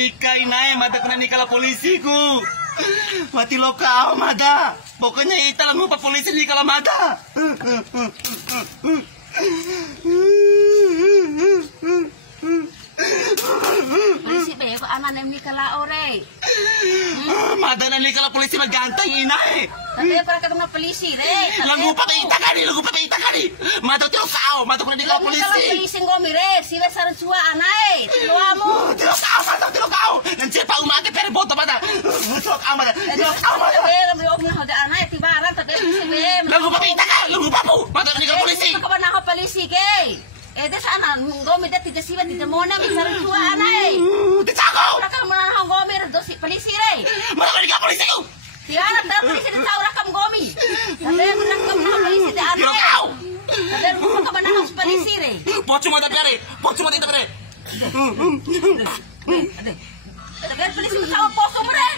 nikah inay, mata kena nikah lah polisiku. Mati lo kau mata. Pokoknya ita lah ngupa polisi nikah lah mata. Polisi be ko aman em nikah lah ore. Mata na nikah lah polisi magantay inay. Tapi para ketemu polisi re. Lagu pa ita kani, lagu pa ita kani. Mata tio sao, mata kena nikah lah polisi. Polisi ngomi re, sila saran sua anai. Tuamu. Tio sao, mata tio kau. Nanti pa umate per boto mata. Tio kau mata. Tio kau mata. Be lo mo hoda anai tibaran tapi polisi be. Lagu pa ita kani, lagu pa po. Mata kena nikah lah polisi. Ko ba na polisi ke? Ede sana ngomi de tidak sibat tidak mona mi saran sua anai. Titsako. Rakam na ngomi re dosi polisi re. Mata kena nikah lah polisi. Tiara ta polisi de tahu rakam ngomi. Tapi rakam na polisi de Tio anai. kau. Tapi ko ba na polisi re. Pocho mata piare, pocho mata ita piare. Ade. Tapi polisi tahu poso re.